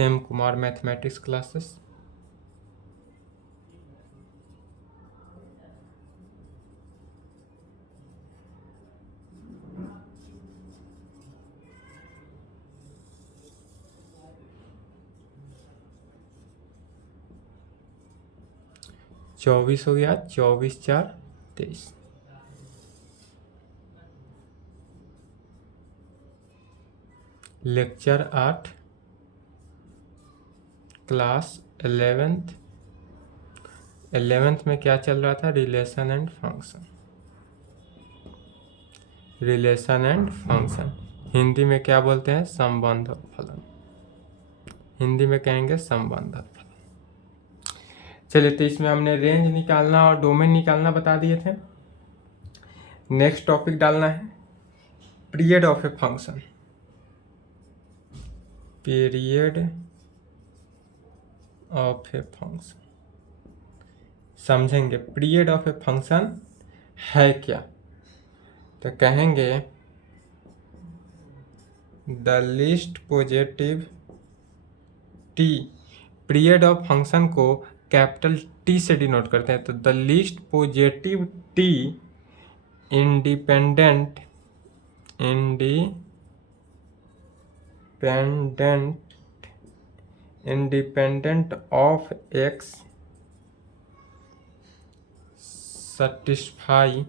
M Kumar mathematics classes. चौबीस हो गया, 24/4/23। लेक्चर 8 क्लास 11th में क्या चल रहा था? Relation and function. Relation and function Hindi में क्या बोलते हैं? संबंध और फलन। हिंदी में कहेंगे संबंध और फलन। चलिए, तो इसमें हमने रेंज निकालना और डोमेन निकालना बता दिए थे। नेक्स्ट टॉपिक डालना है period of a function. Period of a function समझेंगे। पीरियड ऑफ ए फंक्शन है क्या? तो कहेंगे the least positive T. Period of function को कैपिटल टी से डिनोट करते हैं। तो the least positive t independent of x satisfy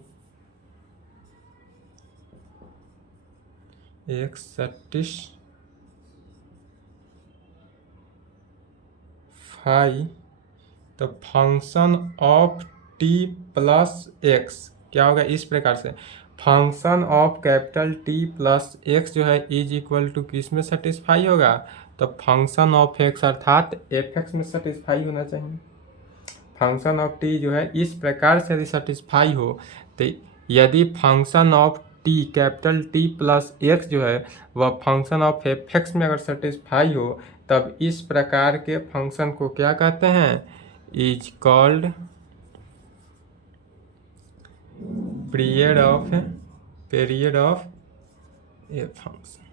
तो function of t plus x क्या होगा? इस प्रकार से function of capital T plus x जो है इज इक्वल टू किस में सेटिस्फाई होगा? तो फंक्शन ऑफ एक्स अर्थात एफ एक्स में सेटिस्फाई होना चाहिए। फंक्शन ऑफ टी जो है इस प्रकार से यदि सेटिस्फाई हो, तो यदि function of T capital T plus x जो है वह फंक्शन ऑफ एफ एक्स में अगर सेटिस्फाई हो, तब इस प्रकार के फंक्शन को क्या कहते हैं? Is called period of a function.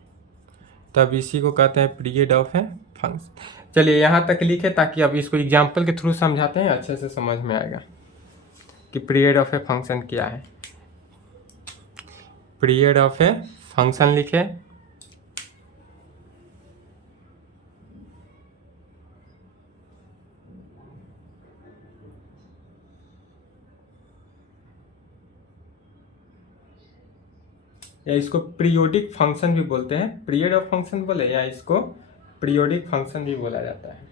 तब इसी को कहते हैं पीरियड ऑफ ए फंक्शन। चलिए, यहाँ तक लिखे ताकि अब इसको एग्जाम्पल के थ्रू समझाते हैं, अच्छे से समझ में आएगा कि पीरियड ऑफ ए फंक्शन क्या है। पीरियड ऑफ ए फंक्शन लिखे। या इसको पीरियोडिक फंक्शन भी बोलते हैं। पीरियड ऑफ फंक्शन बोले या इसको पीरियोडिक फंक्शन भी बोला जाता है।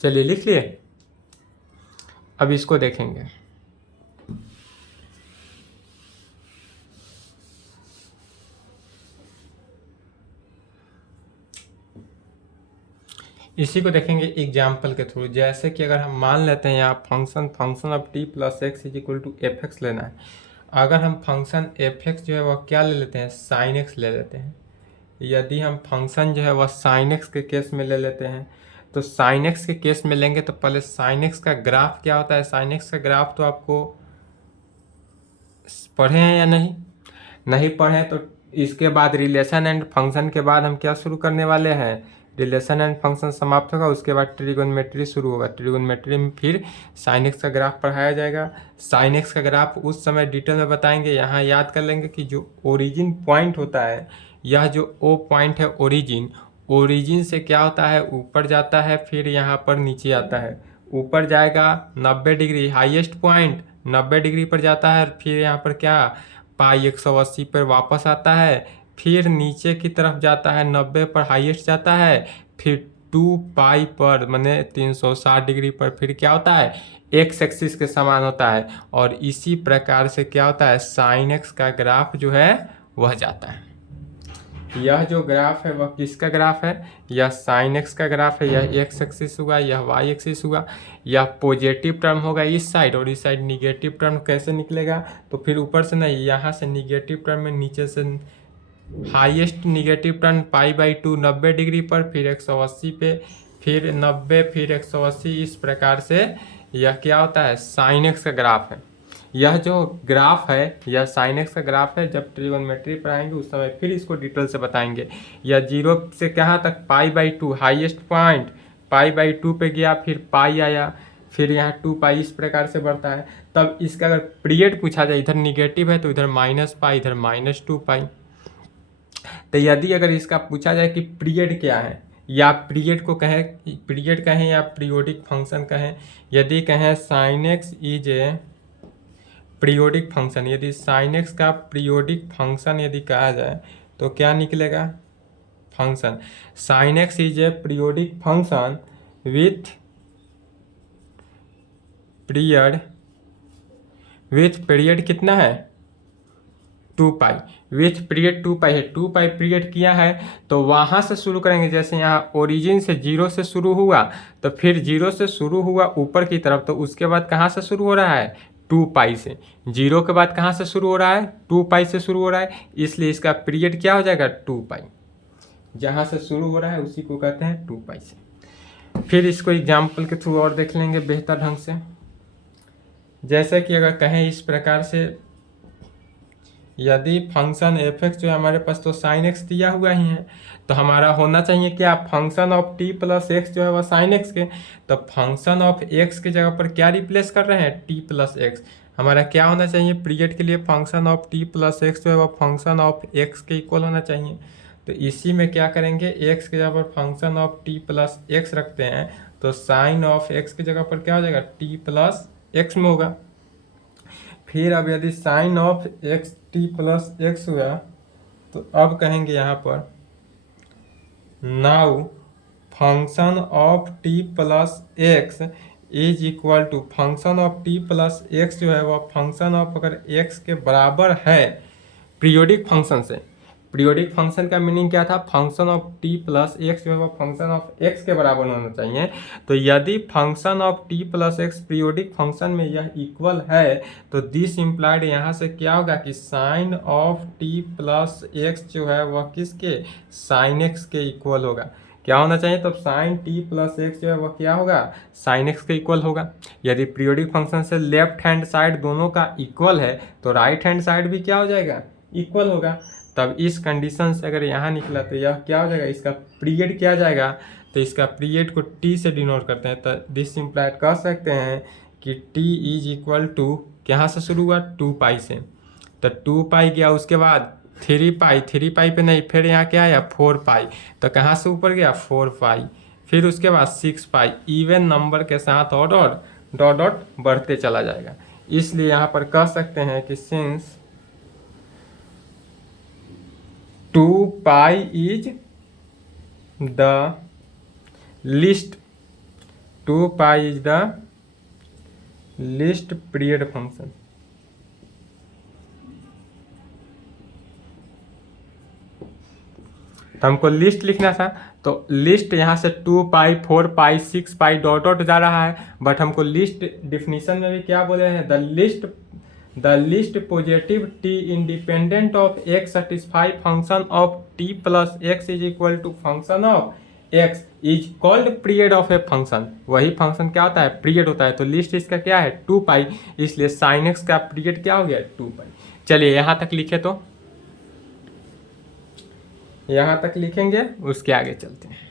चलिए, लिख लिए। अब इसको देखेंगे। इसी को देखेंगे एग्जाम्पल के थ्रू। जैसे कि अगर हम मान लेते हैं यहाँ function of t plus x is equal to f x लेना है। अगर हम फंक्शन एफ एक्स जो है वह क्या ले लेते हैं? साइन एक्स ले लेते हैं। यदि हम फंक्शन जो है वह साइन एक्स के केस में ले लेते हैं, तो साइन एक्स के केस में लेंगे तो पहले साइन एक्स का ग्राफ क्या होता है? साइन एक्स का ग्राफ तो आपको पढ़े हैं या नहीं पढ़े? तो इसके बाद रिलेशन एंड फंक्शन के बाद हम क्या शुरू करने वाले हैं? रिलेशन एंड फंक्शन समाप्त होगा, उसके बाद ट्रिगोनोमेट्री शुरू होगा। ट्रिगोनोमेट्री में फिर साइन एक्स का ग्राफ पढ़ाया जाएगा। साइन एक्स का ग्राफ उस समय डिटेल में बताएंगे। यहाँ याद कर लेंगे कि जो ओरिजिन पॉइंट होता है, यह जो ओ पॉइंट है ओरिजिन से क्या होता है? ऊपर जाता है, फिर यहाँ पर नीचे आता है। ऊपर जाएगा 90 डिग्री, हाईएस्ट पॉइंट 90 डिग्री पर जाता है, फिर यहाँ पर क्या पाई 180 पर वापस आता है, फिर नीचे की तरफ जाता है 90 पर हाईएस्ट जाता है, फिर 2 पाई पर माने 360 डिग्री पर फिर क्या होता है एक्स एक्सिस के समान होता है। और इसी प्रकार से क्या होता है साइन एक्स का ग्राफ जो है वह जाता है। यह जो ग्राफ है वह किसका ग्राफ है, यह साइन एक्स का ग्राफ है। यह एक्स एक्सिस हुआ, यह वाई एक्सिस हुआ। यह पॉजिटिव टर्म होगा इस साइड और इस साइड निगेटिव टर्म कैसे निकलेगा, तो फिर ऊपर से नहीं यहाँ से निगेटिव टर्म में नीचे से हाईएस्ट निगेटिव टर्म पाई/2 90 डिग्री पर, फिर 180 पे, फिर 90, फिर 180। इस प्रकार से यह क्या होता है साइन एक्स का ग्राफ है। यह जो ग्राफ है यह साइन एक्स का ग्राफ है। जब ट्रिगोनोमेट्री पर आएंगे उस समय फिर इसको डिटेल से बताएंगे। यह 0 से कहाँ तक पाई/2 हाईएस्ट पॉइंट पाई/2 पे गया, फिर पाई आया, फिर यहाँ 2 पाई इस प्रकार से बढ़ता है। तब इसका अगर पीरियड पूछा जाए, इधर निगेटिव है तो इधर -पाई, इधर -2 पाई। तो यदि अगर इसका पूछा जाए कि पीरियड क्या है, या पीरियड को कहें, पीरियड कहें या पीरियोडिक फंक्शन कहें, यदि कहें sine x is a periodic function, यदि साइन एक्स का पीरियोडिक फंक्शन यदि कहा जाए तो क्या निकलेगा function sine x is a periodic function with period कितना है 2 पाई, विथ पीरियड 2 पाई है। 2 पाई पीरियड किया है तो वहाँ से शुरू करेंगे। जैसे यहाँ ओरिजिन से 0 से शुरू हुआ तो फिर 0 से शुरू हुआ ऊपर की तरफ, तो उसके बाद कहाँ से शुरू हो रहा है 2 पाई से। 0 के बाद कहाँ से शुरू हो रहा है 2 पाई से शुरू हो रहा है, इसलिए इसका पीरियड क्या हो जाएगा 2 पाई। जहाँ से शुरू हो रहा है उसी को कहते हैं 2 पाई से। फिर इसको एग्जाम्पल के थ्रू और देख लेंगे बेहतर ढंग से। जैसे कि अगर कहें इस प्रकार से, यदि फंक्शन एफ एक्स जो है हमारे पास तो साइन एक्स दिया हुआ ही है, तो हमारा होना चाहिए क्या function of t plus x जो है वह साइन एक्स के। तो फंक्शन ऑफ एक्स की जगह पर क्या रिप्लेस कर रहे हैं टी प्लस एक्स। हमारा क्या होना चाहिए पीरियड के लिए function of t plus x जो है वह फंक्शन ऑफ एक्स के इक्वल होना चाहिए। तो इसी में क्या करेंगे एक्स की जगह पर function of t plus x रखते हैं, तो साइन ऑफ एक्स की जगह पर क्या हो जाएगा टी प्लस एक्स में होगा। फिर अब यदि sine of x t plus x हुआ तो अब कहेंगे यहाँ पर now function of t plus x is equal to function of t plus x जो है वह फंक्शन ऑफ अगर एक्स के बराबर है पीरियोडिक फंक्शन से। पीरियोडिक फंक्शन का मीनिंग क्या था function of t plus x जो है वह फंक्शन ऑफ एक्स के बराबर होना चाहिए। तो यदि function of t plus x periodic function में यह इक्वल है तो दिस इम्प्लाइड यहाँ से क्या होगा कि sine of t plus x जो है वह किसके साइन एक्स के इक्वल होगा। क्या होना चाहिए तो साइन टी प्लस एक्स जो है वह क्या होगा साइन एक्स के इक्वल होगा। यदि पीरियोडिक फंक्शन से लेफ्ट हैंड साइड दोनों का इक्वल है तो राइट हैंड साइड भी क्या हो जाएगा इक्वल होगा। तब इस कंडीशन से अगर यहाँ निकला तो यह क्या हो जाएगा इसका पीरियड क्या जाएगा, तो इसका पीरियड को टी से डिनोट करते हैं। तो दिस इम्प्लाइड कह सकते हैं कि टी इज इक्वल टू कहाँ से शुरू हुआ 2 पाई से, तो 2 पाई गया, उसके बाद 3 पाई पे नहीं, फिर यहाँ क्या आया 4 पाई, तो कहाँ से ऊपर गया 4 पाई, फिर उसके बाद 6 पाई। इवन नंबर के साथ और डॉट डॉट बढ़ते चला जाएगा। इसलिए यहाँ पर कह सकते हैं कि since 2 pi is the list 2 pi is the list period function. तो हमको लिस्ट लिखना था, तो लिस्ट यहाँ से 2 पाई 4 पाई 6 पाई डॉट डॉट जा रहा है, बट हमको लिस्ट डिफिनीशन में भी क्या बोले हैं the least positive t independent of x satisfy function of t plus x is equal to function of x is called period of a function. वही फंक्शन क्या होता है पीरियड होता है। तो लिस्ट इसका क्या है 2 पाई, इसलिए साइन एक्स का पीरियड क्या हो गया 2 पाई। चलिए यहाँ तक लिखे, तो यहाँ तक लिखेंगे उसके आगे चलते हैं।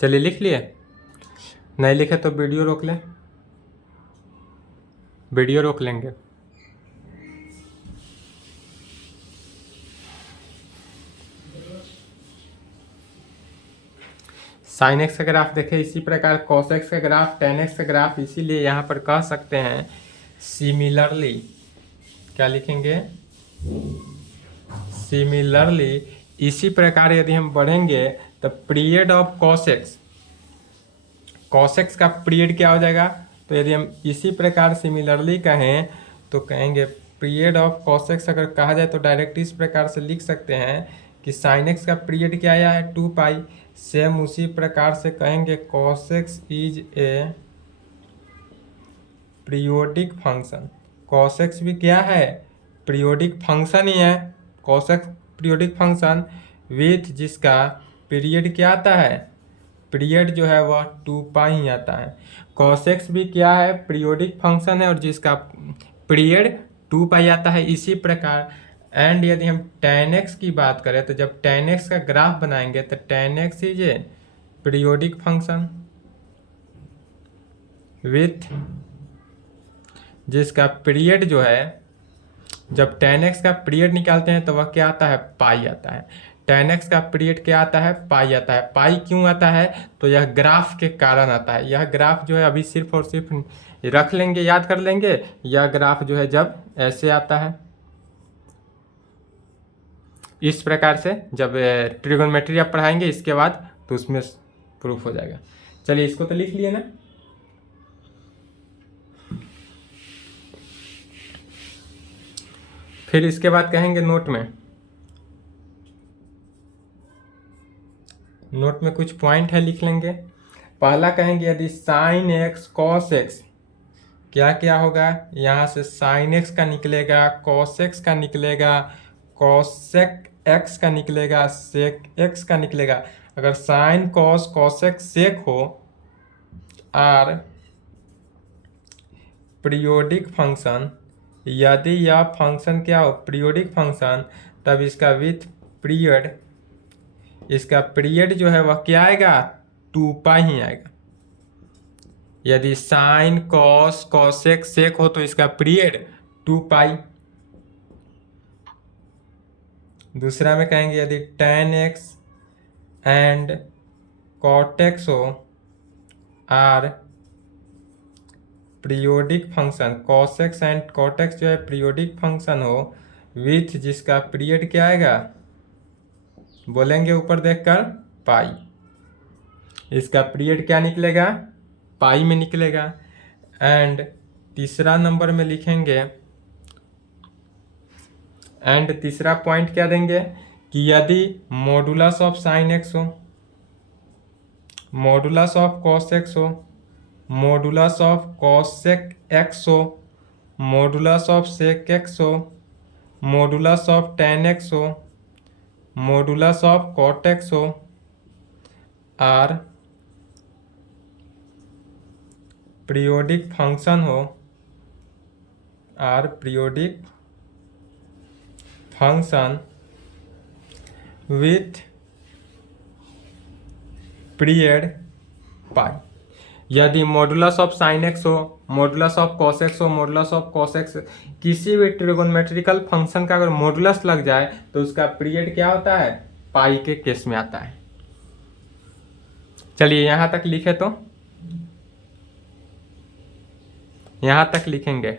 चलिए लिख लिए, नहीं लिखे तो वीडियो रोक लें, वीडियो रोक लेंगे। साइन एक्स का ग्राफ देखें इसी प्रकार कॉस एक्स का ग्राफ, टेन एक्स का ग्राफ, इसीलिए यहाँ पर कह सकते हैं सिमिलरली, क्या लिखेंगे, सिमिलरली इसी प्रकार यदि हम बढ़ेंगे तो period of cos x, cos x का पीरियड क्या हो जाएगा, तो यदि हम इसी प्रकार सिमिलरली कहें तो कहेंगे पीरियड ऑफ कॉस एक्स अगर कहा जाए तो डायरेक्ट इस प्रकार से लिख सकते हैं कि साइन एक्स का पीरियड क्या आया है 2 पाई। सेम उसी प्रकार से कहेंगे cos x is a periodic function, cos x भी क्या है, पीरियोडिक फंक्शन ही है, cos x periodic function with जिसका पीरियड क्या आता है, पीरियड जो है वह 2 पाई ही आता है। कॉस एक्स भी क्या है, पीरियोडिक फंक्शन है और जिसका पीरियड 2 पाई आता है। इसी प्रकार एंड यदि हम tan x की बात करें तो जब tan x का ग्राफ बनाएंगे तो tan x is a periodic function with जिसका पीरियड जो है, जब tan x का पीरियड निकालते हैं तो वह क्या आता है, पाई आता है। tan x का पीरियड क्या आता है, पाई आता है। पाई क्यों आता है, तो यह ग्राफ के कारण आता है। यह ग्राफ जो है अभी सिर्फ और सिर्फ रख लेंगे, याद कर लेंगे, यह ग्राफ जो है जब ऐसे आता है, इस प्रकार से जब ट्रिगोनोमेट्री आप पढ़ाएंगे इसके बाद तो उसमें प्रूफ हो जाएगा। चलिए इसको तो लिख लिए ना। फिर इसके बाद कहेंगे नोट में कुछ पॉइंट है लिख लेंगे। पहला कहेंगे यदि साइन एक्स कॉस एक्स, क्या क्या होगा, यहाँ से साइन एक्स का निकलेगा, कॉस एक्स का निकलेगा, कॉसेक एक्स का निकलेगा, सेक एक्स का निकलेगा। अगर साइन कॉस कॉसेक सेक हो आर पीरियोडिक फंक्शन, यदि यह फंक्शन क्या हो, पीरियोडिक फंक्शन, तब इसका विथ पीरियड, इसका पीरियड जो है वह क्या आएगा, 2 पाई ही आएगा। यदि साइन कॉस कॉसेक सेक हो तो इसका पीरियड 2 पाई। दूसरा में कहेंगे यदि tan x and cot x हो are periodic function, cos x and cot x जो है पीरियोडिक फंक्शन हो विथ जिसका पीरियड क्या आएगा, बोलेंगे ऊपर देखकर पाई, इसका पीरियड क्या निकलेगा, पाई में निकलेगा। एंड तीसरा नंबर में लिखेंगे, एंड तीसरा पॉइंट क्या देंगे कि यदि मॉडुलस ऑफ साइन एक्स हो, मॉडुलस ऑफ कॉस एक्स हो, मॉडुलस ऑफ कॉसेक एक्स हो, मॉडुलस ऑफ सेक एक्स हो, मॉडुलस ऑफ टेन एक्स हो, मॉडुलस ऑफ कॉट एक्स हो आर पीरियोडिक फंक्शन हो, are periodic function with period pi. यदि modulus of sine x हो, modulus of cos x हो, modulus of cos x, किसी भी trigonometrical function का अगर मॉडुलस लग जाए तो उसका पीरियड क्या होता है, पाई के केस में आता है। चलिए यहां तक लिखे तो यहां तक लिखेंगे।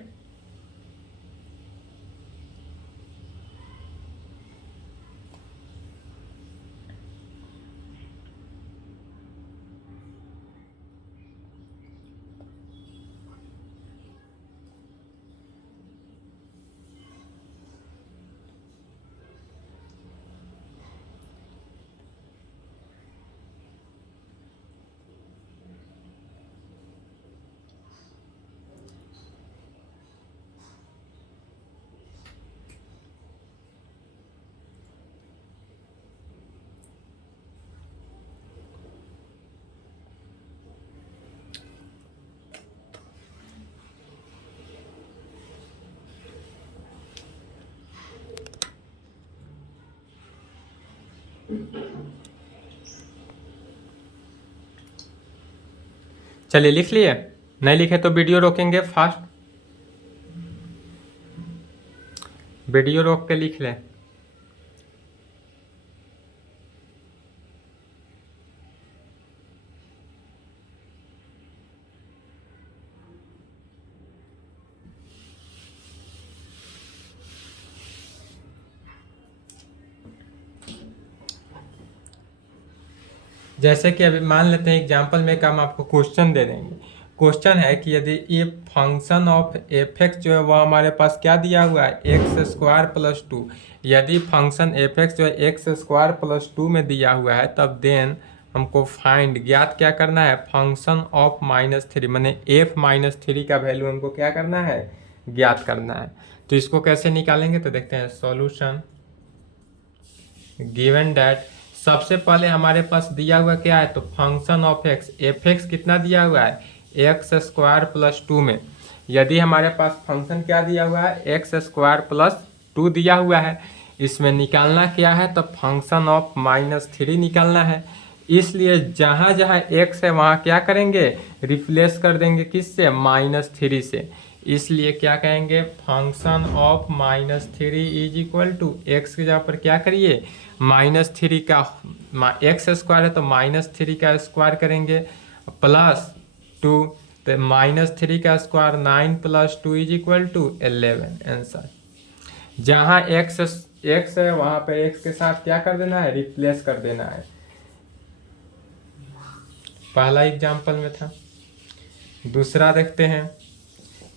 चलिए लिख लिए, नहीं लिखे तो वीडियो रोकेंगे, फास्ट वीडियो रोक के लिख लें। जैसे कि अभी मान लेते हैं एग्जांपल में हम आपको क्वेश्चन दे देंगे। क्वेश्चन है कि यदि ये फंक्शन ऑफ एफ एक्स जो है वह हमारे पास क्या दिया हुआ है, एक्स स्क्वायर प्लस टू। यदि फंक्शन एफ एक्स जो है एक्स स्क्वायर प्लस टू में दिया हुआ है, तब देन हमको फाइंड ज्ञात क्या करना है, फंक्शन ऑफ माइनस थ्री, मैंने एफ माइनस थ्री का वैल्यू हमको क्या करना है, ज्ञात करना है। तो इसको कैसे निकालेंगे, तो देखते हैं सॉल्यूशन। गिवन दैट सबसे पहले हमारे पास दिया हुआ क्या है, तो function of x, F x कितना दिया हुआ है, एक्स स्क्वायर प्लस टू में। यदि हमारे पास फंक्शन क्या दिया हुआ है, एक्स स्क्वायर प्लस टू दिया हुआ है, इसमें निकालना क्या है, तो फंक्शन ऑफ माइनस थ्री निकालना है। इसलिए जहाँ जहाँ एक्स है वहाँ क्या करेंगे, रिप्लेस कर देंगे किससे, माइनस थ्री से। इसलिए क्या कहेंगे, function of minus three is equal to x की जगह पर क्या करिए, माइनस थ्री का एक्स स्क्वायर है तो माइनस थ्री का स्क्वायर करेंगे प्लस टू, तो माइनस थ्री का square 9 plus two is equal to 11। Answer जहाँ एक्स है वहाँ पे एक्स के साथ क्या कर देना है, रिप्लेस कर देना है। पहला एग्जाम्पल में था। दूसरा देखते हैं,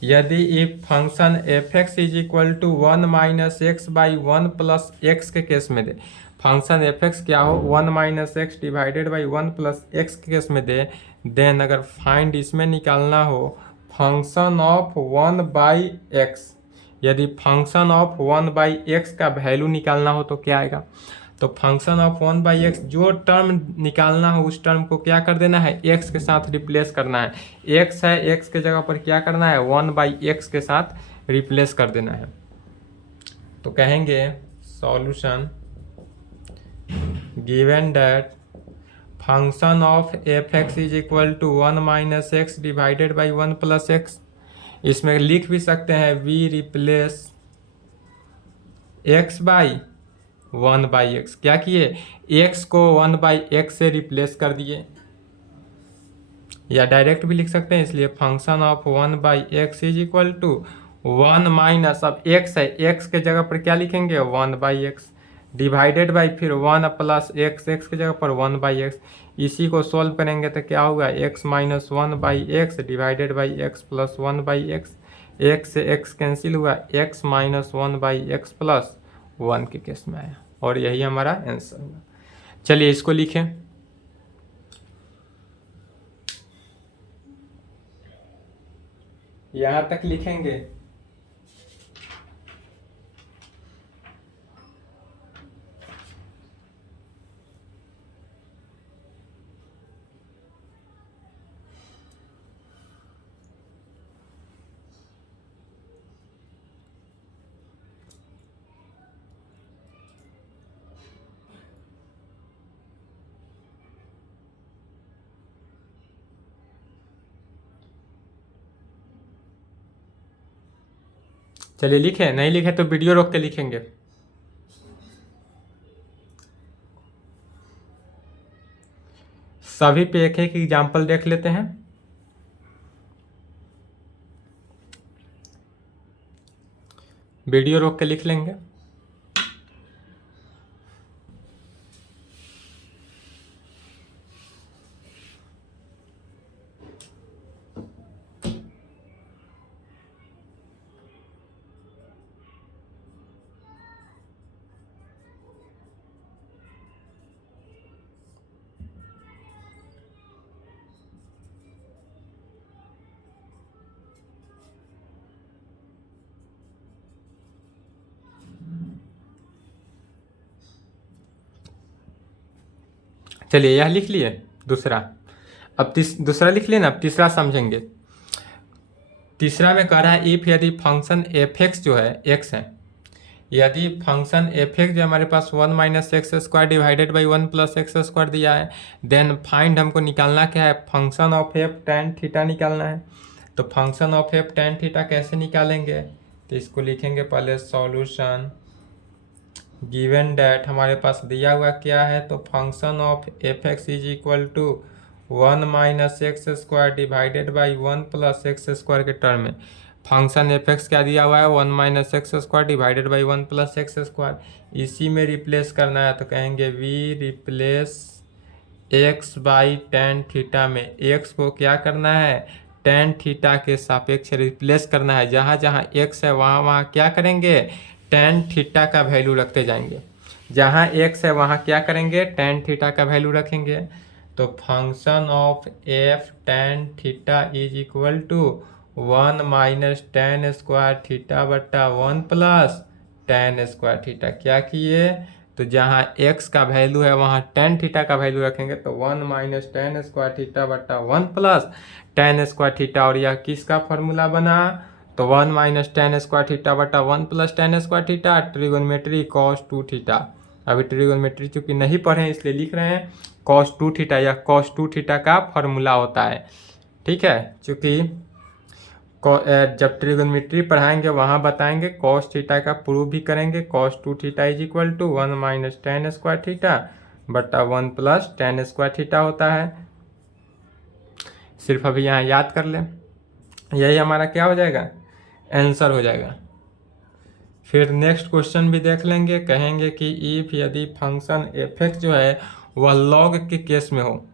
यदि if function f x is equal to one minus x by one plus x के केस में दे, फंक्शन एफ एक्स क्या हो, one minus x divided by one plus x के केस में दे, देन अगर फाइंड इसमें निकालना हो function of one by x, यदि function of one by x का वैल्यू निकालना हो तो क्या आएगा, तो function of one by x जो टर्म निकालना हो उस टर्म को क्या कर देना है, एक्स के साथ रिप्लेस करना है। एक्स है, एक्स के जगह पर क्या करना है, वन बाई एक्स के साथ रिप्लेस कर देना है। तो कहेंगे solution given that function of f x is equal to one minus x divided by one plus x. इसमें लिख भी सकते हैं we replace x by one by x. क्या किए, एक्स को वन बाई एक्स से रिप्लेस कर दिए, या डायरेक्ट भी लिख सकते हैं। इसलिए function of one by x is equal to one minus, अब एक्स है, एक्स के जगह पर क्या लिखेंगे, one by x divided by फिर वन प्लस एक्स, एक्स की जगह पर वन बाई एक्स। इसी को सॉल्व करेंगे तो क्या होगा, x minus one by x divided by x plus one by x. X से एक्स कैंसिल हुआ, x minus one by x plus one के केस में आया, और यही हमारा आंसर होगा। चलिए इसको लिखें। यहाँ तक लिखेंगे, चलिए लिखे, नहीं लिखे तो वीडियो रोक के लिखेंगे। सभी पे एक एक एग्जाम्पल देख लेते हैं। वीडियो रोक के लिख लेंगे। चलिए यह लिख लिए दूसरा। अब दूसरा लिख लिए ना, अब तीसरा समझेंगे। तीसरा में कह रहा है इफ यदि फंक्शन एफ एक्स जो है एक्स है, यदि फंक्शन एफ एक्स जो हमारे पास 1 minus x square divided by 1 plus x square दिया है, देन फाइंड हमको निकालना क्या है, function of f tan theta निकालना है। तो function of f tan theta कैसे निकालेंगे, तो इसको लिखेंगे पहले सॉल्यूशन गिवन डैट हमारे पास दिया हुआ क्या है, तो function of f x is equal to 1 minus x square divided by 1 plus x square के टर्म में फंक्शन एफ एक्स क्या दिया हुआ है, 1 minus x square divided by 1 plus x square, इसी में रिप्लेस करना है। तो कहेंगे we replace x by tan theta में एक्स को क्या करना है, टेन थीटा के सापेक्ष रिप्लेस करना है। जहाँ जहाँ एक्स है वहाँ वहाँ क्या करेंगे, टेन थीटा का वैल्यू रखते जाएंगे। जहाँ एक्स है वहाँ क्या करेंगे, टेन थीटा का वैल्यू रखेंगे। तो function of f tan theta is equal to 1 minus tan square theta बट्टा 1 प्लस टेन स्क्वायर थीटा। क्या किए, तो जहाँ x का वैल्यू है वहाँ टेन थीटा का वैल्यू रखेंगे। तो 1 माइनस टेन स्क्वायर थीटा बट्टा 1 प्लस टेन स्क्वायर थीटा, और यह किसका फॉर्मूला बना, तो 1 माइनस टेन स्क्वायर थीटा बटा 1 plus ten square theta trigonometry cos 2 theta. अभी ट्रिगोनोमेट्री चूंकि नहीं पढ़े इसलिए लिख रहे हैं कॉस 2 थीटा, यह कॉस 2 थीटा का फॉर्मूला होता है। ठीक है, चूंकि जब ट्रिगोनोमेट्री पढ़ाएंगे वहाँ बताएंगे, कॉस थीटा का प्रूव भी करेंगे। Cos 2 theta is equal to 1 minus tan square theta बटा 1 प्लस टेन स्क्वायर थीटा होता है। सिर्फ अभी यहाँ याद कर लें, यही हमारा क्या हो जाएगा, आंसर हो जाएगा। फिर नेक्स्ट क्वेश्चन भी देख लेंगे। कहेंगे कि इफ यदि फंक्शन एफ एक्स जो है वह लॉग के केस में हो,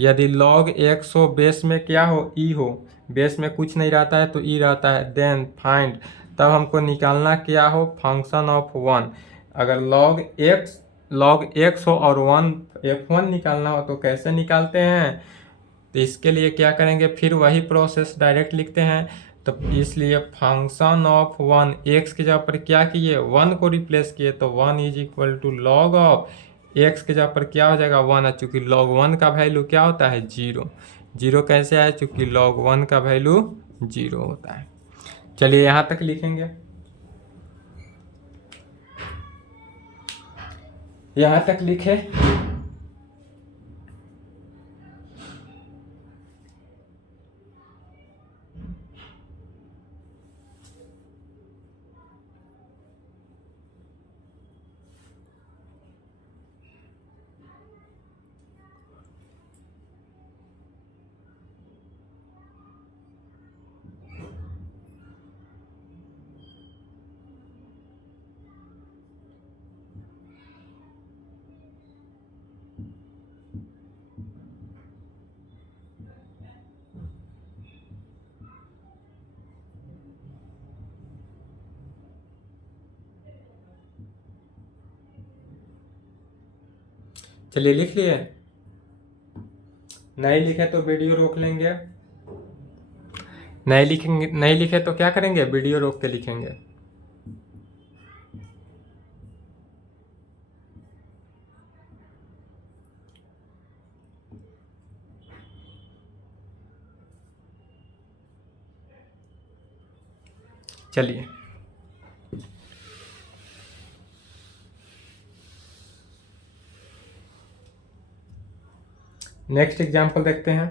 यदि लॉग एक्स हो, बेस में क्या हो, ई हो, बेस में कुछ नहीं रहता है तो ई रहता है, देन फाइंड, तब हमको निकालना क्या हो, फंक्शन ऑफ 1। अगर लॉग एक्स हो और 1 f1 निकालना हो तो कैसे निकालते हैं, तो इसके लिए क्या करेंगे, फिर वही प्रोसेस डायरेक्ट लिखते हैं। तो इसलिए फंक्शन ऑफ 1 एक्स के जगह पर क्या किए, 1 को रिप्लेस किए, तो 1 is equal to log of x के जगह पर क्या हो जाएगा, 1 है। चूंकि लॉग 1 का वैल्यू क्या होता है, 0। 0 कैसे है, चूंकि log 1 का वैल्यू 0 होता है। चलिए यहाँ तक लिखेंगे, यहाँ तक लिखे। चलिए लिख लिए, नहीं लिखे तो वीडियो रोक लेंगे, नहीं लिखे तो क्या करेंगे, वीडियो रोक के लिखेंगे। चलिए नेक्स्ट एग्जाम्पल देखते हैं।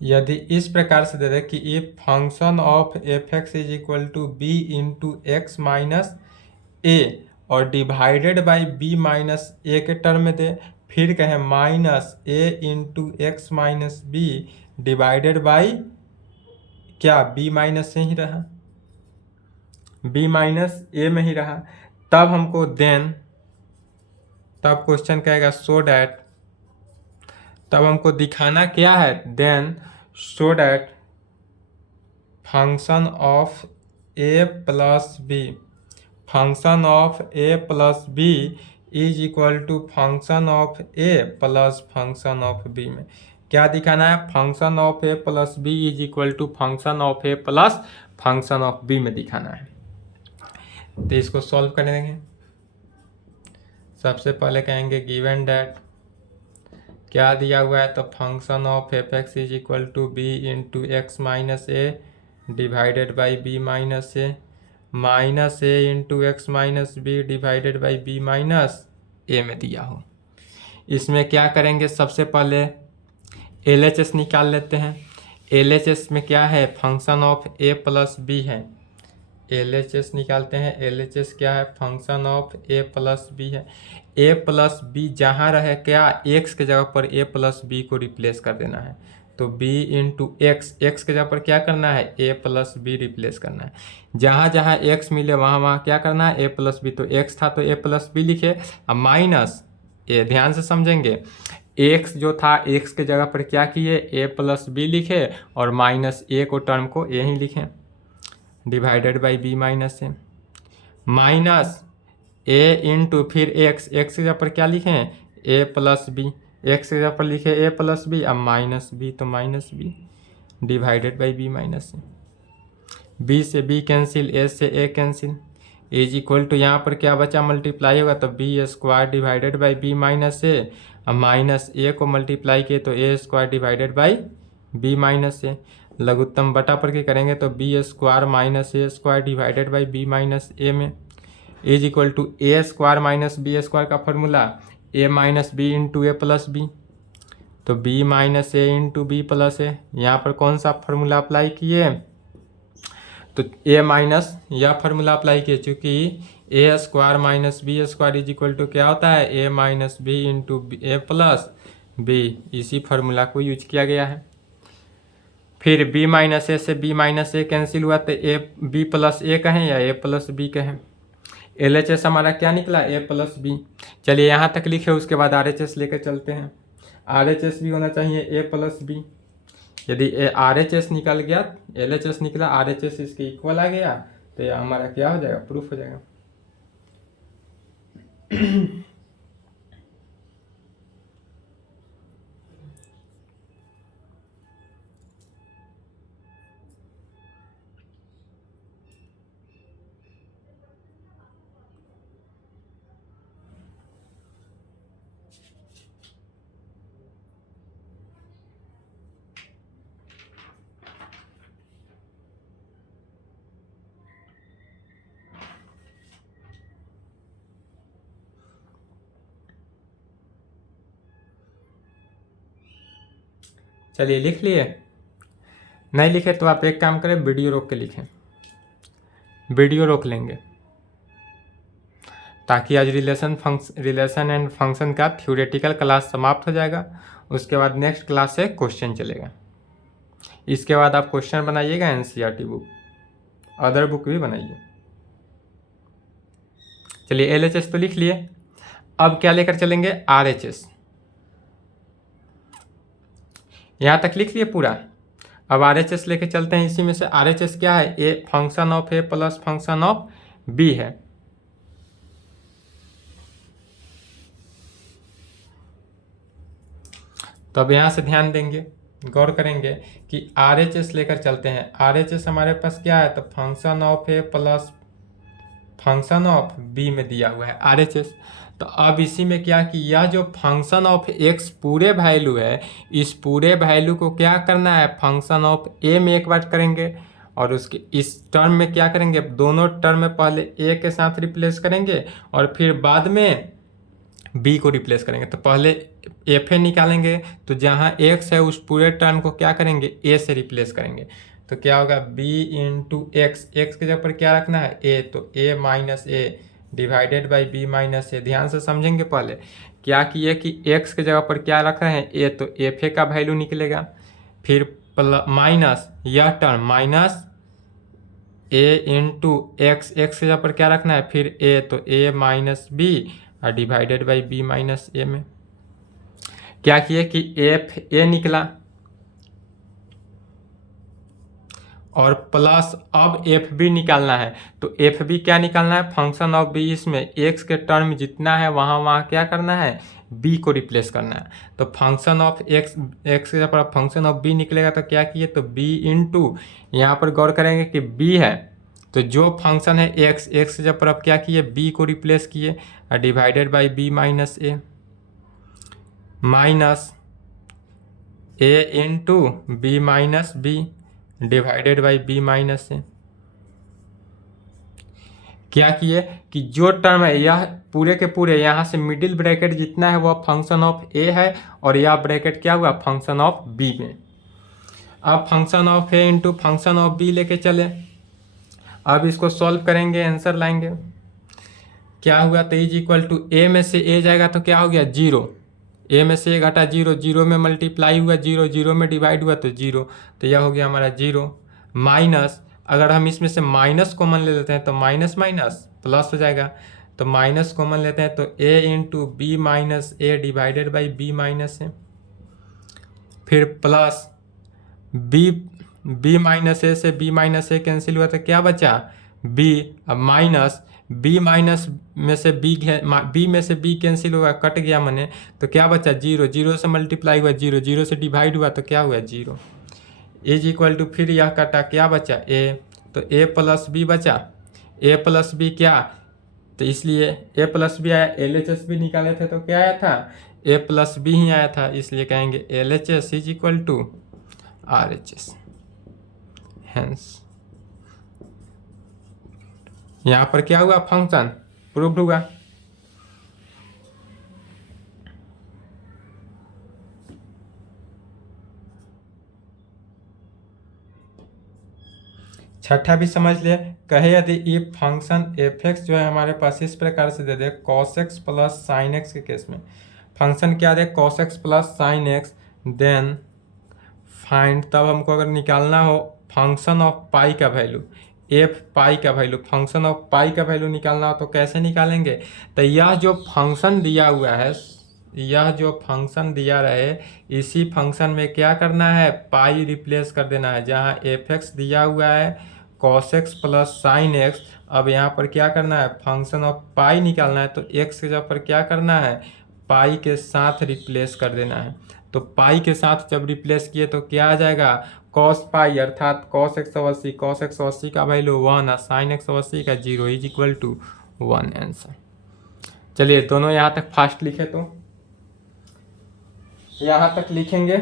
यदि इस प्रकार से दे दे कि if function of f x is equal to b into x minus a और divided by b minus a के टर्म में दे, फिर कहें minus a into x minus b divided by क्या, बी माइनस से ही रहा, बी माइनस ए में ही रहा, तब हमको देन, तब क्वेश्चन कहेगा सो डैट, तब हमको दिखाना क्या है, then so that function of a plus b, function of a plus b is equal to function of a plus function of b में क्या दिखाना है, function of a plus b is equal to function of a plus function of b में दिखाना है। तो इसको solve करेंगे। सबसे पहले कहेंगे गिवन डैट क्या दिया हुआ है, तो function of f x is equal to b into x minus a divided by b minus a into x minus b divided by b minus a में दिया हो। इसमें क्या करेंगे, सबसे पहले LHS निकाल लेते हैं। LHS में क्या है, function of a plus b है। LHS निकालते हैं। LHS क्या है, function of a plus b है। ए प्लस बी जहाँ रहे क्या, एक्स के जगह पर ए प्लस बी को रिप्लेस कर देना है। तो b इंटू एक्स, एक्स के जगह पर क्या करना है, a प्लस बी रिप्लेस करना है। जहाँ जहाँ x मिले वहाँ वहाँ क्या करना है, a प्लस बी। तो x था तो a प्लस बी लिखे, अब माइनस ए, ध्यान से समझेंगे। x जो था x के जगह पर क्या किए, a प्लस बी लिखे और माइनस ए को टर्म को a ही लिखें divided by b minus a, minus a into फिर एक्स, एक्स के जगह पर क्या लिखें, a प्लस बी, एक्स के जगह पर लिखे a प्लस बी, अब माइनस बी तो minus b divided by b minus a. B से बी कैंसिल, ए से a cancel, is equal to यहाँ पर क्या बचा, मल्टीप्लाई होगा तो b square divided by b minus a, अब माइनस ए को मल्टीप्लाई किए तो a square divided by b minus a. लघुत्तम बटा पर के करेंगे तो b square minus a square divided by b minus a में, is equal to a square minus b square का formula a minus b into a plus b, तो b minus a into b plus a. यहाँ पर कौन सा formula apply किए, तो a minus यह फार्मूला अप्लाई किए, चूँकि a square minus b square is equal to क्या होता है, a minus b into a plus b, इसी फार्मूला को यूज किया गया है। फिर b माइनस ए से b माइनस ए कैंसिल हुआ तो ए बी प्लस ए कहें या ए प्लस बी कहें। LHS हमारा क्या निकला, ए प्लस बी। चलिए यहाँ तक लिखे, उसके बाद RHS लेकर चलते हैं। RHS भी होना चाहिए ए प्लस बी। यदि RHS निकल गया, LHS निकला, RHS इसके इक्वल आ गया तो यह हमारा क्या हो जाएगा, प्रूफ हो जाएगा। चलिए लिख लिए, नहीं लिखे तो आप एक काम करें, वीडियो रोक के लिखें। वीडियो रोक लेंगे ताकि आज रिलेशन एंड फंक्शन का थ्योरेटिकल क्लास समाप्त हो जाएगा। उसके बाद नेक्स्ट क्लास से क्वेश्चन चलेगा। इसके बाद आप क्वेश्चन बनाइएगा NCERT बुक, अदर बुक भी बनाइए। चलिए LHS तो लिख लिए, अब क्या लेकर चलेंगे, RHS। यहाँ तक लिख लिए पूरा, अब RHS लेके चलते हैं। इसी में से RHS क्या है, a function of a plus function of b है। तो अब यहाँ से ध्यान देंगे, गौर करेंगे कि RHS लेकर चलते हैं। RHS हमारे पास क्या है, तो function of a plus function of b में दिया हुआ है RHS। तो अब इसी में क्या कि यह जो फंक्शन ऑफ एक्स पूरे वैल्यू है, इस पूरे वैल्यू को क्या करना है, फंक्शन ऑफ ए में एक बार करेंगे और उसके इस टर्म में क्या करेंगे, दोनों टर्म में पहले ए के साथ रिप्लेस करेंगे और फिर बाद में बी को रिप्लेस करेंगे। तो पहले एफ ए निकालेंगे, तो जहाँ एक्स है उस पूरे टर्म को क्या करेंगे, ए से रिप्लेस करेंगे। तो क्या होगा, बी इंटू एक्स, एक्स के जगह पर क्या रखना है, ए, तो a minus a divided by b minus a. ध्यान से समझेंगे, पहले क्या किए कि एक्स के जगह पर क्या रख रहे हैं, ए, तो एफ ए का वैल्यू निकलेगा, फिर माइनस यह term minus a into x, x के जगह पर क्या रखना है, फिर ए, तो ए माइनस बी और divided by b minus a में क्या किए कि एफ ए निकला और प्लस अब एफ बी निकालना है। तो एफ बी क्या निकालना है, फंक्शन ऑफ बी, इसमें एक्स के टर्म जितना है वहाँ वहाँ क्या करना है, बी को रिप्लेस करना है। तो फंक्शन ऑफ एक्स, एक्स के जगह फंक्शन ऑफ बी निकलेगा, तो क्या किए, तो बी इंटू, यहाँ पर गौर करेंगे कि बी है तो जो फंक्शन है एक्स, एक्स के जगह क्या किए, बी को रिप्लेस किए और divided by b minus a, minus a into b minus b divided by b minus a. क्या किए कि जो टर्म है यह पूरे के पूरे यहाँ से मिडिल ब्रैकेट जितना है वह फंक्शन ऑफ ए है और यह ब्रैकेट क्या हुआ फंक्शन ऑफ बी में। अब function of a into function of b लेके चले, अब इसको सॉल्व करेंगे आंसर लाएंगे। क्या हुआ तो इज इक्वल टू ए में से ए जाएगा तो क्या हो गया 0, ए में से ए घटा 0, 0 में मल्टीप्लाई हुआ 0, 0 में डिवाइड हुआ तो 0, तो यह हो गया हमारा 0 माइनस, अगर हम इसमें से माइनस कॉमन ले लेते हैं तो माइनस माइनस प्लस हो जाएगा, तो माइनस कॉमन लेते हैं तो a into b minus a divided by b minus a, फिर प्लस बी माइनस ए से बी माइनस ए कैंसिल हुआ तो क्या बचा बी, अब माइनस बी माइनस में से बी में से बी कैंसिल हुआ कट गया मैंने, तो क्या बचा 0, 0 से मल्टीप्लाई हुआ 0, 0 से डिवाइड हुआ तो क्या हुआ 0 इज इक्वल टू, फिर यह कटा क्या बचा ए, तो ए प्लस बी बचा, ए प्लस बी क्या, तो इसलिए ए प्लस बी आया, LHS भी निकाले थे तो क्या आया था ए प्लस बी ही आया था, इसलिए कहेंगे LHS is equal to RHS। Hence यहाँ पर क्या हुआ फंक्शन प्रूव्ड हुआ। छठा भी समझ ले, कहे यदि ये फंक्शन f(x) जो है हमारे पास इस प्रकार से दे दे cos x plus sine x के केस में फंक्शन क्या दे cos x plus sine x, then find, तब हमको अगर निकालना हो फंक्शन ऑफ पाई का वैल्यू, एफ पाई का वैल्यू, फंक्शन ऑफ पाई का वैल्यू निकालना हो तो कैसे निकालेंगे, तो यह जो फंक्शन दिया हुआ है, यह जो फंक्शन दिया रहे इसी फंक्शन में क्या करना है पाई रिप्लेस कर देना है, जहाँ f(x) दिया हुआ है cos x plus sine x, अब यहाँ पर क्या करना है फंक्शन ऑफ पाई निकालना है, तो x के जगह पर क्या करना है पाई के साथ रिप्लेस कर देना है, तो पाई के साथ जब रिप्लेस किए तो क्या आ जाएगा कॉस पाई, अर्थात cos 180, cos 180 का वैल्यू 1 और साइन 180 का 0 इज इक्वल टू 1 आंसर। चलिए दोनों यहाँ तक फास्ट लिखे, तो यहाँ तक लिखेंगे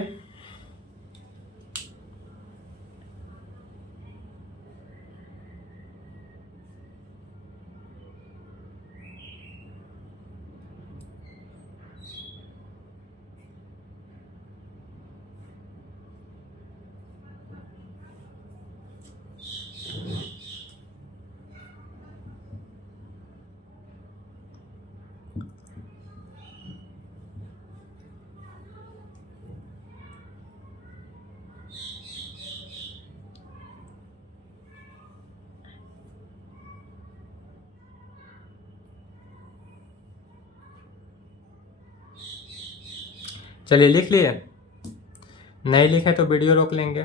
चलिए लिख लिए, नहीं लिखे तो वीडियो रोक लेंगे।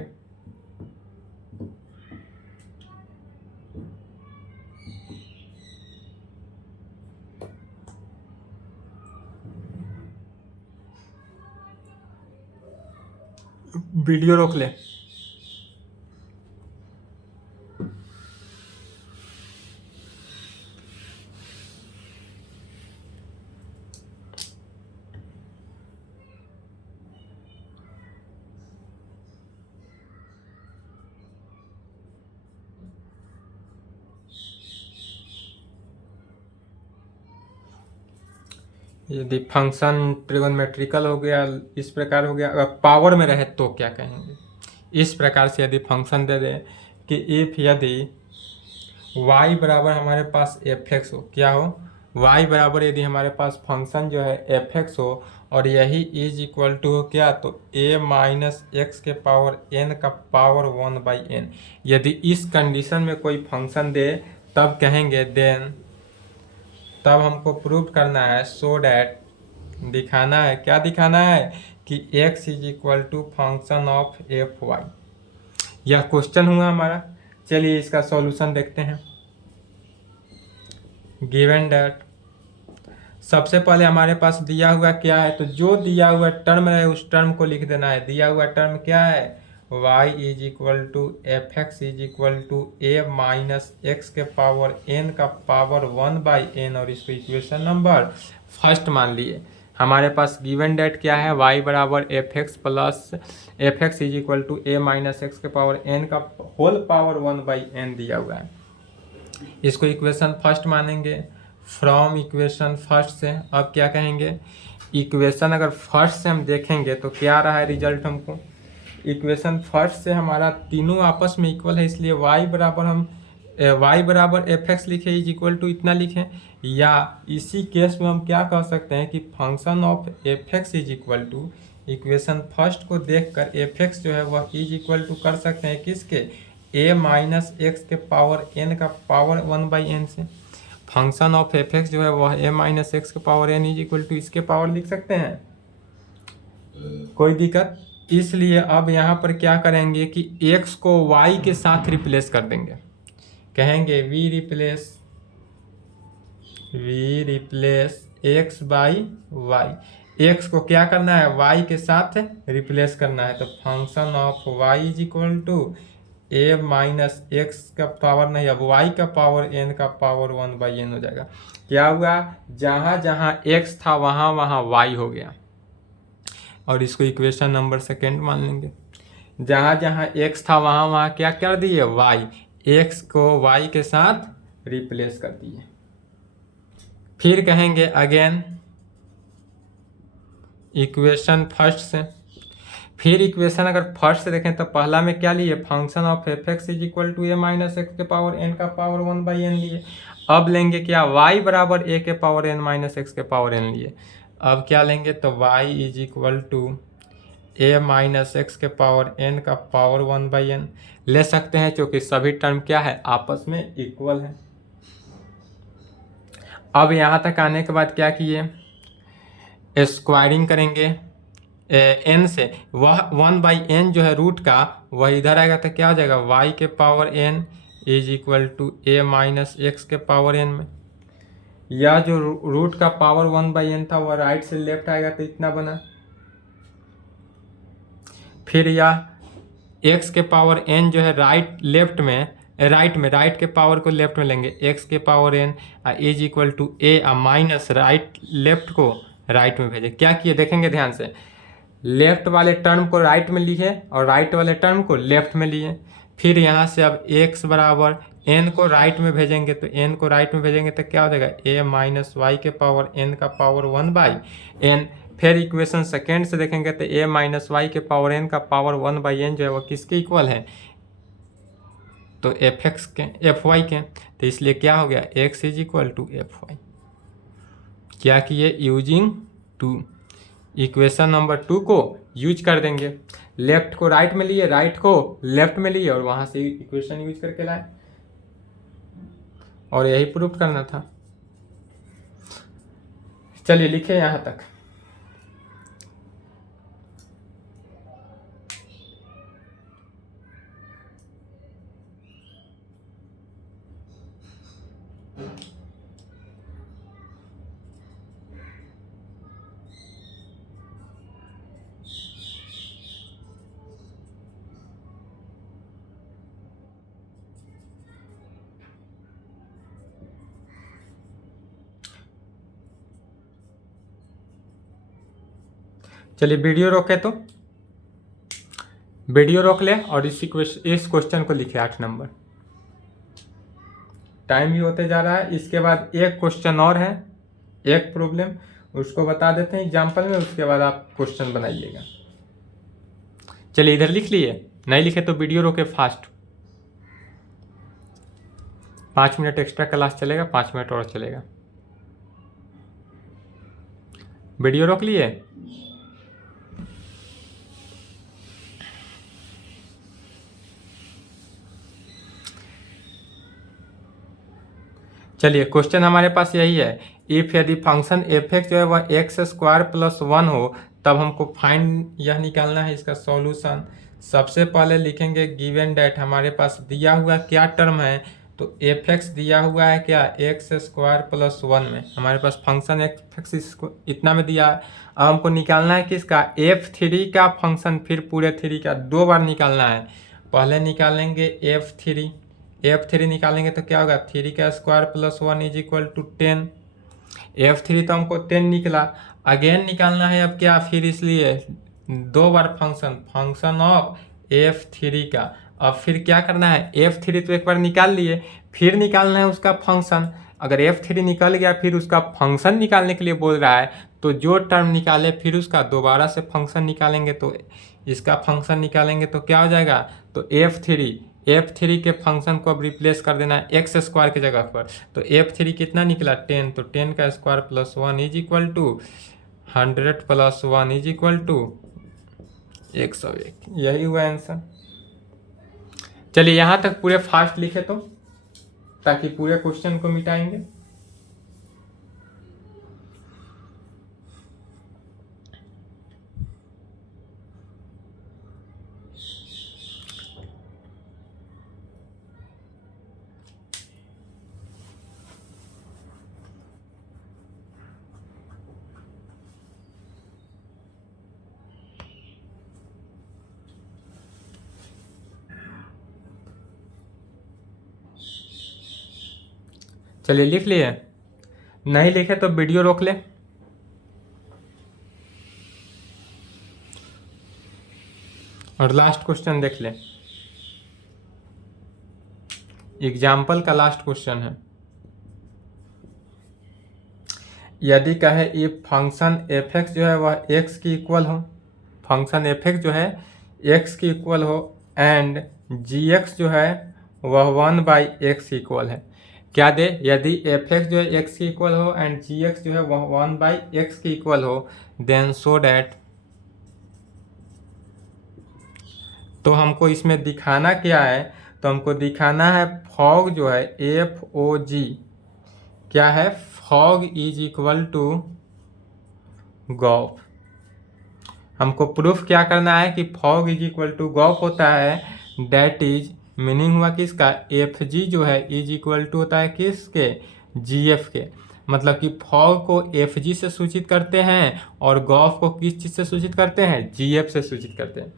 वीडियो रोक ले। यदि फंक्शन ट्रिगोनमेट्रिकल हो गया, इस प्रकार हो गया, अगर पावर में रहे तो क्या कहेंगे, इस प्रकार से यदि फंक्शन दे दें कि इफ यदि y बराबर हमारे पास f(x) हो, क्या हो y बराबर यदि हमारे पास फंक्शन जो है f(x) हो और यही इज इक्वल टू हो क्या, तो a माइनस एक्स के पावर n का पावर 1/n, यदि इस कंडीशन में कोई फंक्शन दे तब कहेंगे देन, तब हमको प्रूव करना है सो डैट, दिखाना है, क्या दिखाना है कि x is equal to function of fy। यह क्वेश्चन हुआ हमारा। चलिए इसका सॉल्यूशन देखते हैं। गिवन डैट, सबसे पहले हमारे पास दिया हुआ क्या है, तो जो दिया हुआ टर्म है उस टर्म को लिख देना है। दिया हुआ टर्म क्या है y is equal to f(x) is equal to a minus x के पावर n का पावर 1/n, और इसको इक्वेशन नंबर फर्स्ट मान लिए। हमारे पास गिवन डेट क्या है, y बराबर f x plus f x is equal to a minus x के पावर n का होल पावर 1/n दिया हुआ है। इसको इक्वेशन फर्स्ट मानेंगे फ्रॉम इक्वेशन फर्स्ट से। अब क्या कहेंगे, इक्वेशन अगर फर्स्ट से हम देखेंगे तो क्या रहा है रिजल्ट हमको, इक्वेशन फर्स्ट से हमारा तीनों आपस में इक्वल है, इसलिए y बराबर हम y बराबर एफ एक्स लिखे इज इक्वल टू इतना लिखें, या इसी केस में हम क्या कह सकते हैं कि function of f x is equal to equation first को देखकर एफ एक्स जो है वह इज इक्वल टू कर सकते हैं किसके, a माइनस एक्स के पावर n का पावर 1/n से। फंक्शन ऑफ एफ एक्स जो है वह a माइनस एक्स के power n is equal to इसके पावर लिख सकते हैं, कोई दिक्कत। इसलिए अब यहाँ पर क्या करेंगे कि x को y के साथ रिप्लेस कर देंगे, कहेंगे we replace x by y. x को क्या करना है, y के साथ रिप्लेस करना है, तो function of y is equal to a minus x का पावर नहीं, अब y का पावर n का पावर 1/n हो जाएगा। क्या हुआ, जहाँ जहाँ x था वहाँ वहाँ y हो गया, और इसको इक्वेशन नंबर सेकेंड मान लेंगे। जहाँ जहाँ x था वहाँ वहाँ क्या कर दिए, y, x को y के साथ रिप्लेस कर दिए। फिर कहेंगे अगेन इक्वेशन फर्स्ट से, फिर इक्वेशन अगर फर्स्ट से देखें तो पहला में क्या लिए, function of f x is equal to a minus x के पावर n का पावर 1/n लिए। अब लेंगे क्या, y बराबर a के पावर n माइनस एक्स के पावर n लिए। अब क्या लेंगे, तो y is equal to a minus x के पावर n का पावर 1/n ले सकते हैं, क्योंकि सभी टर्म क्या है, आपस में इक्वल है। अब यहाँ तक आने के बाद क्या किए, स्क्वायरिंग करेंगे n से, वह 1/n जो है रूट का वह इधर आएगा, तो क्या हो जाएगा, y के power n is equal to a minus x के पावर n में। या जो रूट का पावर 1/n था वह राइट से लेफ्ट आएगा, तो इतना बना। फिर या x के पावर n जो है राइट के पावर को लेफ्ट में लेंगे, x के power n is equal to a minus left को राइट में भेजे। क्या किए देखेंगे ध्यान से, लेफ्ट वाले टर्म को राइट में लिए और राइट वाले टर्म को लेफ्ट में लिए। फिर यहाँ से अब x बराबर n को राइट में भेजेंगे, तो n को राइट में भेजेंगे तो क्या हो जाएगा, a माइनस वाई के पावर n का पावर 1/n। फिर इक्वेशन सेकेंड से देखेंगे तो a माइनस वाई के पावर n का पावर 1/n जो है वो किसके इक्वल है, तो एफ एक्स के, एफ वाई के। तो इसलिए क्या हो गया, x is equal to f y. क्या किए, यूजिंग टू, इक्वेशन नंबर 2 को यूज कर देंगे, लेफ्ट को राइट में लिए, राइट को लेफ्ट में लिए और वहां से इक्वेशन यूज करके लाए, और यही प्रूफ करना था। चलिए लिखे यहां तक। चलिए वीडियो रोके, तो वीडियो रोक ले और इस क्वेश्चन को लिखे 8 नंबर। टाइम भी होते जा रहा है। इसके बाद एक क्वेश्चन और है, एक प्रॉब्लम, उसको बता देते हैं एग्जाम्पल में, उसके बाद आप क्वेश्चन बनाइएगा। चलिए इधर लिख लिए, नहीं लिखे तो वीडियो रोके फास्ट। 5 मिनट एक्स्ट्रा क्लास चलेगा, 5 मिनट और चलेगा। वीडियो रोक लिए। चलिए क्वेश्चन हमारे पास यही है, इफ यदि फंक्शन एफ एक्स जो है वह एक्स स्क्वायर प्लस 1 हो, तब हमको फाइंड यह निकालना है इसका सॉल्यूशन। सबसे पहले लिखेंगे गिवन डेट, हमारे पास दिया हुआ क्या टर्म है, तो एफ एक्स दिया हुआ है क्या, एक्स स्क्वायर प्लस 1 में, हमारे पास फंक्शन एफ एक्स इतना में दिया है। अब हमको निकालना है किसका, f3 का फंक्शन, फिर पूरे 3 का 2 बार निकालना है। पहले निकालेंगे f3 निकालेंगे तो क्या होगा, 3 का square plus 1 is equal to 10। f3 तो हमको 10 निकला। अगेन निकालना है अब क्या, फिर इसलिए 2 बार फंक्शन ऑफ f3 का। अब फिर क्या करना है, f3 तो एक बार निकाल लिए, फिर निकालना है उसका फंक्शन। अगर f3 निकल गया फिर उसका फंक्शन निकालने के लिए बोल रहा है, तो जो टर्म निकाले फिर उसका दोबारा से फंक्शन निकालेंगे, तो इसका फंक्शन निकालेंगे तो क्या हो जाएगा, तो f3 के फंक्शन को अब रिप्लेस कर देना है एक्स स्क्वायर की जगह पर। तो f3 कितना निकला 10, तो 10 का square plus 1 is equal to 100 plus 1 is equal to 101। यही हुआ आंसर। चलिए यहाँ तक पूरे फास्ट लिखे तो, ताकि पूरे क्वेश्चन को मिटाएंगे। चलिए लिख लिए, नहीं लिखे तो वीडियो रोक ले। और लास्ट क्वेश्चन देख ले, एग्जाम्पल का लास्ट क्वेश्चन है। यदि कहे इफ फंक्शन एफ एक्स जो है वह एक्स की इक्वल हो, फंक्शन एफ एक्स जो है एक्स की इक्वल हो, एंड जी एक्स जो है वह 1/x इक्वल है। क्या दे, यदि एफ एक्स जो है एक्स की इक्वल हो एंड जी एक्स जो है वह 1/x की इक्वल हो, देन सो डैट। तो हमको इसमें दिखाना क्या है, तो हमको दिखाना है फॉग जो है FOG क्या है, fog is equal to gof. हमको प्रूफ क्या करना है कि fog is equal to gof होता है, डेट इज मीनिंग हुआ किसका, FG जो है इज इक्वल टू होता है किसके, GF के। मतलब कि फॉग को FG से सूचित करते हैं और गॉफ को किस चीज़ से सूचित करते हैं, GF से सूचित करते हैं।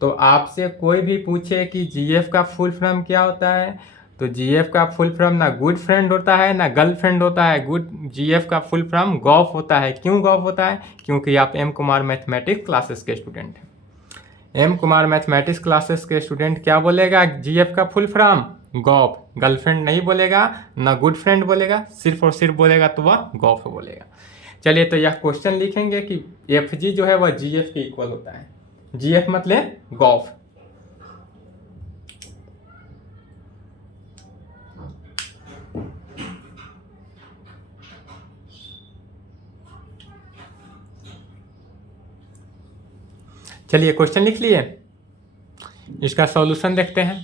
तो आपसे कोई भी पूछे कि GF का फुल फॉर्म क्या होता है, तो GF का फुल फॉर्म ना गुड फ्रेंड होता है ना गर्लफ्रेंड होता है, GF का फुल फॉर्म गॉफ होता है। क्यों गॉफ होता है, क्योंकि आप M कुमार मैथमेटिक्स क्लासेस के स्टूडेंट हैं। M कुमार मैथमेटिक्स क्लासेस के स्टूडेंट क्या बोलेगा, GF का फुल फॉर्म गॉफ, गर्लफ्रेंड नहीं बोलेगा ना गुड फ्रेंड बोलेगा, सिर्फ और सिर्फ बोलेगा तो वह गॉफ बोलेगा। चलिए तो यह क्वेश्चन लिखेंगे कि FG जो है वह GF के इक्वल होता है, GF मतलब गॉफ। चलिए क्वेश्चन लिख लिए, इसका सॉल्यूशन देखते हैं।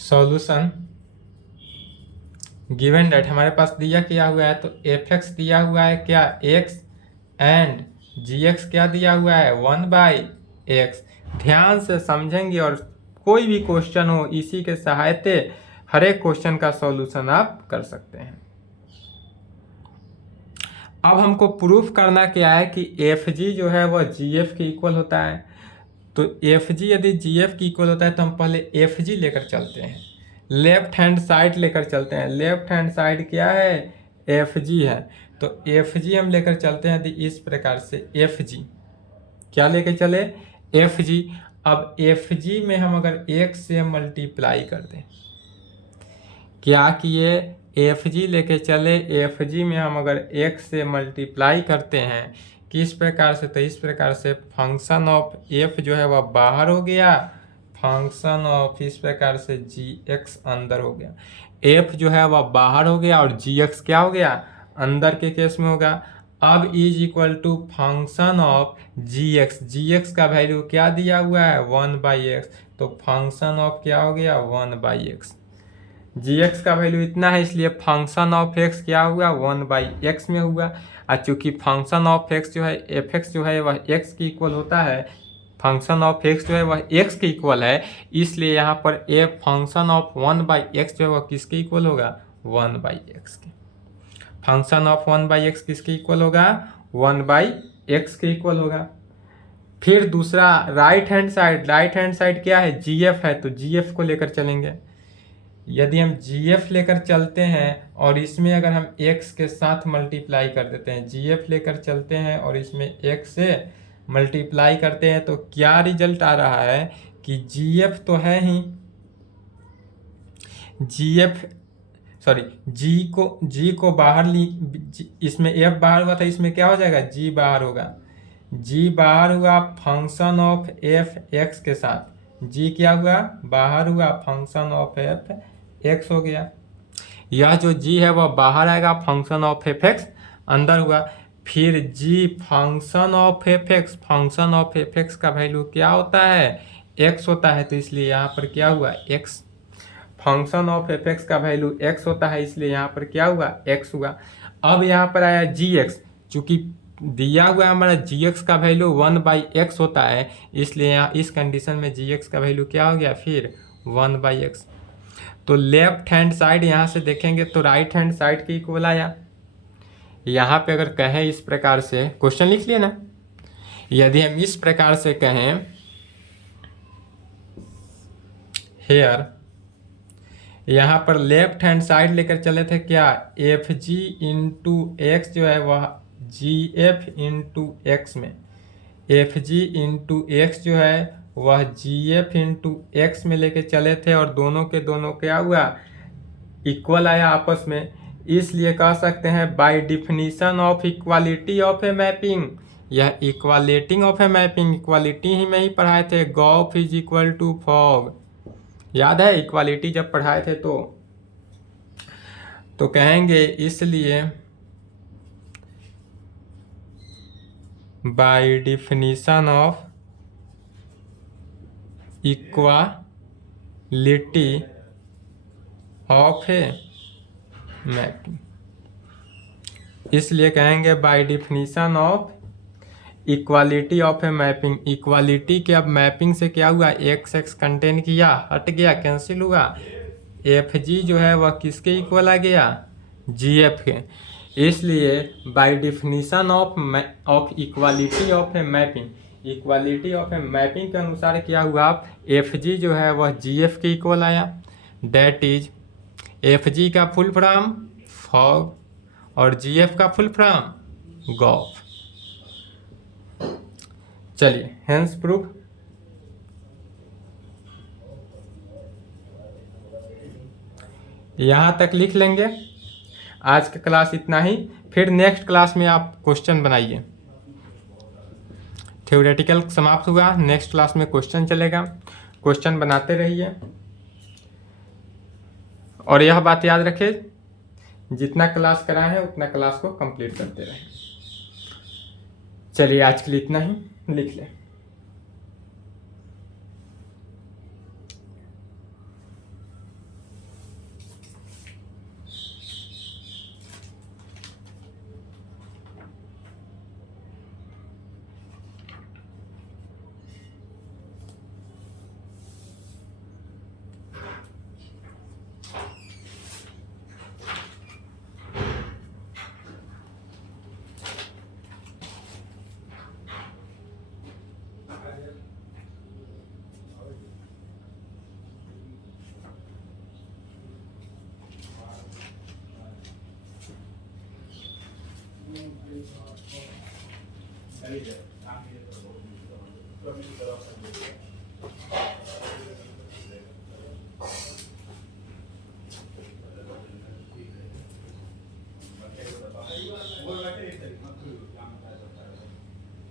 सॉल्यूशन गिवन डेट हमारे पास दिया क्या हुआ है, तो एफ एक्स दिया हुआ है क्या एक्स, एंड जी एक्स क्या दिया हुआ है 1/x। ध्यान से समझेंगे और कोई भी क्वेश्चन हो इसी के सहायते हर एक क्वेश्चन का सॉल्यूशन आप कर सकते हैं। अब हमको प्रूफ करना क्या है कि एफ जी जो है वह जी एफ के इक्वल होता है। तो एफ जी यदि जी एफ की इक्वल होता है तो हम पहले एफ जी लेकर चलते हैं, लेफ्ट हैंड साइड लेकर चलते हैं। लेफ्ट हैंड साइड क्या है, एफ जी है, तो एफ जी हम लेकर चलते हैं इस प्रकार से, एफ जी क्या लेकर चले, एफ जी। अब एफ जी में हम अगर एक से मल्टीप्लाई कर दें, क्या किए, एफ जी लेके चले, एफ जी में हम अगर एक से मल्टीप्लाई करते हैं किस प्रकार से, तो इस प्रकार से फंक्शन ऑफ एफ जो है वह बाहर हो गया, फंक्शन ऑफ इस प्रकार से जी एक्स अंदर हो गया। एफ जो है वह बाहर हो गया और जी एक्स क्या हो गया, अंदर के केस में होगा। अब is equal to function of g x का वैल्यू क्या दिया हुआ है 1/x, तो फंक्शन ऑफ क्या हो गया 1/x। जी एक्स का वैल्यू इतना है इसलिए फंक्शन ऑफ एक्स क्या हुआ 1/x में हुआ। और चूंकि फंक्शन ऑफ एक्स जो है एफ एक्स जो है वह एक्स की इक्वल होता है, फंक्शन ऑफ एक्स जो है वह एक्स के इक्वल है, इसलिए यहाँ पर ए फंक्शन ऑफ 1/x जो है वह किसके इक्वल होगा, 1/x के। फंक्शन ऑफ 1/x किसके इक्वल होगा, 1/x के इक्वल होगा। फिर दूसरा राइट हैंड साइड क्या है, gf है, तो gf को लेकर चलेंगे। यदि हम gf लेकर चलते हैं और इसमें अगर हम x के साथ मल्टीप्लाई कर देते हैं, gf लेकर चलते हैं और इसमें x से मल्टीप्लाई करते हैं, तो क्या रिजल्ट आ रहा है कि gf तो है ही, g को बाहर इसमें f बाहर हुआ था, इसमें क्या हो जाएगा, g बाहर होगा। g बाहर हुआ फंक्शन ऑफ एफ एक्स के साथ, g क्या हुआ, बाहर हुआ, फंक्शन ऑफ एफ एक्स हो गया। यह जो g है वह बाहर आएगा, फंक्शन ऑफ एफ एक्स अंदर हुआ। फिर g function of f x का वैल्यू क्या होता है, x होता है, तो इसलिए यहाँ पर क्या हुआ, x। Function of f x का वैल्यू x होता है, इसलिए यहाँ पर क्या हुआ, x हुआ। अब यहाँ पर आया gx, चूंकि दिया हुआ हमारा gx का वैल्यू 1/x होता है, इसलिए यहाँ इस कंडीशन में gx का वैल्यू क्या हो गया, फिर 1/x। तो लेफ्ट हैंड साइड यहाँ से देखेंगे तो राइट हैंड साइड के इक्वल आया। यहाँ पे अगर कहें इस प्रकार से, क्वेश्चन लिख लिए ना, यदि हम इस प्रकार से कहें, हेयर यहाँ पर लेफ्ट हैंड साइड लेकर चले थे क्या, एफ जी इंटू एक्स जो है वह जी एफ इंटू एक्स में, एफ जी इंटू एक्स जो है वह जी एफ इंटू एक्स में लेके चले थे, और दोनों के दोनों क्या हुआ, इक्वल आया आपस में। इसलिए कह सकते हैं by definition of equality of a mapping, यह equality of a mapping, equality ही में ही पढ़ाए थे, gof is equal to fog, याद है इक्वालिटी जब पढ़ाए थे तो कहेंगे, इसलिए by definition of equality of a mapping, इसलिए कहेंगे by definition of equality of a mapping. Equality के अब मैपिंग से क्या हुआ, एक्स एक्स कंटेन किया, हट गया, कैंसिल हुआ, एफ जी जो है वह किसके इक्वल आ गया, जी एफ के। इसलिए by definition of equality of a mapping, equality of a mapping के अनुसार क्या हुआ, एफ जी जो है वह जी एफ के इक्वल आया। डेट इज, एफ जी का फुल फॉर्म फॉग और जी एफ का फुल फॉर्म गॉफ। चलिए हेंस प्रूफ, यहाँ तक लिख लेंगे। आज का क्लास इतना ही, फिर नेक्स्ट क्लास में आप क्वेश्चन बनाइए। थ्योरेटिकल समाप्त हुआ, नेक्स्ट क्लास में क्वेश्चन चलेगा, क्वेश्चन बनाते रहिए। और यह बात याद रखें, जितना क्लास कराए हैं उतना क्लास को कंप्लीट करते रहें। चलिए आज के लिए इतना ही, लिख लें।